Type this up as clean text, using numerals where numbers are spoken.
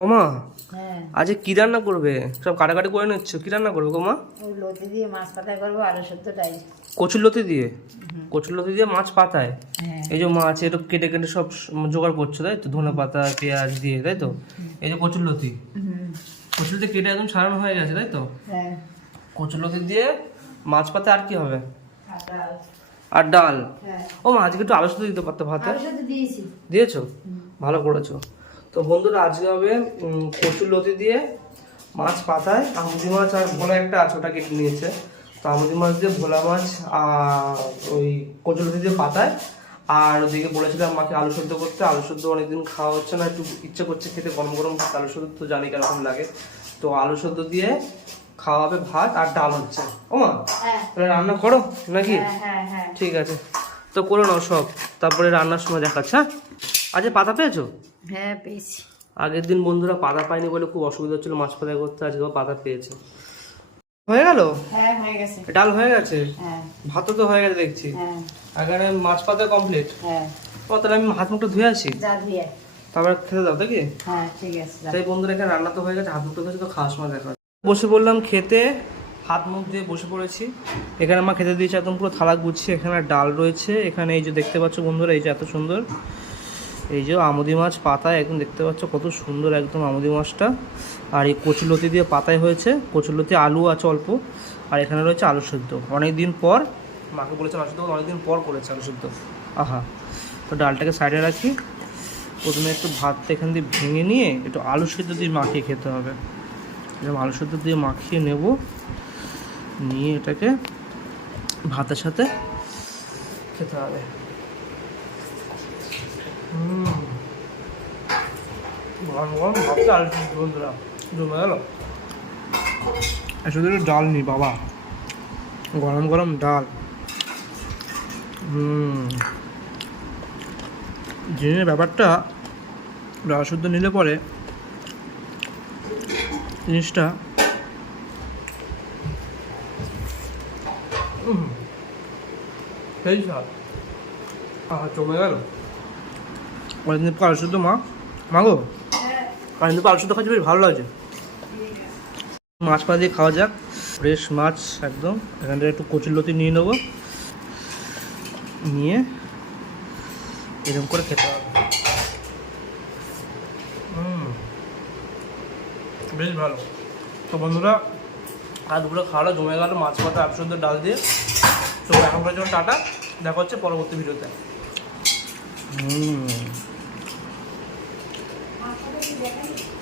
ওমা হ্যাঁ আজ কি রান্না করবে? সব কাটাকাটি করে নিচ্ছ, কি রান্না করবে গো মা? ওই লতি দিয়ে মাছ পাতায় করবো, আলু সেদ্ধ ডাল। কচুর লতি দিয়ে? কচুর লতি দিয়ে মাছ পাতায়? হ্যাঁ এই যে মাছ এটা কেটে কেটে সব জোগাড় করছো তাই তো, ধনে পাতা পেঁয়াজ দিয়ে তাই তো? এই যে কচুর লতি, হুম, কচুর লতি কেটে একদম ছাড়ানো হয়ে গেছে তাই তো? হ্যাঁ কচুর লতি দিয়ে মাছ পাতা, আর কি হবে? আর ডাল। আর ডাল। হ্যাঁ ও মা আজকে একটু আলু সেদ্ধ দিতে পারতো ভাতে। আলু সেদ্ধ দিয়েছি। দিয়েছো? ভালো করেছো। তো বন্ধুরা আজকে হবে কচুর লতি দিয়ে মাছ পাতায়, আমুদি মাছ আর ভোলা একটা আছে ওটা কেটে নিয়েছে, তো আমুদি মাছ দিয়ে ভোলা মাছ আর ওই কচুর লতি দিয়ে পাতায়। আর ওদিকে বলেছিলাম মাকে আলু সেদ্ধ করতে, আলু সেদ্ধ অনেকদিন খাওয়া হচ্ছে না, একটু ইচ্ছে করছে খেতে গরম গরম ভাত। আলু সেদ্ধ তো জানি কিরকম লাগে, তো আলু সেদ্ধ দিয়ে খাওয়া হবে ভাত, আর ডাল হচ্ছে। ও মা হ্যাঁ তাহলে রান্না করো নাকি? হ্যাঁ হ্যাঁ হ্যাঁ ঠিক আছে, তো করে নাও সব, তারপরে রান্নার সময় দেখাচ্ছ। হ্যাঁ আজকে পাতা পেয়েছো? হ্যাঁ পেয়েছি। আগের দিন বন্ধুরা পাতা পায়নি বলে খুব অসুবিধা হচ্ছিল মাছ পাতায় করতে, আজকে পাতা পেয়েছে। হয়ে গেল? হ্যাঁ হয়ে গেছে। ডাল হয়ে গেছে, হ্যাঁ ভাতও তো হয়ে গেছে দেখছি। হ্যাঁ এখানে মাছ পাতা কমপ্লিট। হ্যাঁ ও তাহলে আমি হাত মুখটা ধুয়ে আসি, যা দিয়ে। তারপর খেতে দাও নাকি? হ্যাঁ ঠিক আছে যা। তাই বন্ধুরা এখানে রান্না তো হয়ে গেছে, হাত মুখটা ধুয়েছে, তো খাওয়ার সময় দেখা হচ্ছে। বসে পড়লাম খেতে, হাত মুখ দিয়ে বসে পড়েছি। এখানে মা খেতে দিয়েছে একদম পুরো থালা গুছিয়ে। এখানে ডাল রয়েছে, এখানে এই যে দেখতে পাচ্ছ বন্ধুরা, এই যে এত সুন্দর, এই যে আমুদি মাছ পাতায় একদম দেখতে পাচ্ছ কত সুন্দর একদম আমুদি মাছটা। আর এই কচুলতি দিয়ে পাতায় হয়েছে, কচুলতি আলু আছে অল্প, আর এখানে রয়েছে আলু সেদ্ধ। অনেক দিন পর মাকে বলেছে আলু সেদ্ধ, অনেকদিন পর করেছে আলু সেদ্ধ। আহা, তো ডালটাকে সাইডে রাখি। প্রথমে একটু ভাতটা এখান দিয়ে ভেঙে নিয়ে একটু আলু সেদ্ধ দিয়ে মাখিয়ে খেতে হবে। এরকম আলু সেদ্ধ দিয়ে মাখিয়ে নেব, নিয়ে এটাকে ভাতের সাথে খেতে হবে। গরম গরম ভাবতে আলু সেদ্ধ বন্ধুরা জমে গেল। শুধু ডাল নি বাবা, গরম গরম ডাল। জিনিসের ব্যাপারটা, ডাল শুদ্ধ নিলে পরে জিনিসটা সেই স্বাদ। আহা জমে গেল। অনেকদিন পর আলু শুদ্ধ মাগো, অনেকদিন পর আলু শুদ্ধ খাচ্ছি, বেশ ভালো লাগছে। মাছ পা দিয়ে খাওয়া যাক, ফ্রেশ মাছ একদম। এখান থেকে একটু কচুর লতি নিয়ে নেবো, নিয়ে এরকম করে খেতে হবে। বেশ ভালো। তো বন্ধুরা আজ দুপুরে খাওয়াটা জমে গেল মাছ পাতা আলু সেদ্ধ ডাল দিয়ে। তো এখন পর্যন্ত টাটা, দেখা হচ্ছে পরবর্তী ভিডিওতে।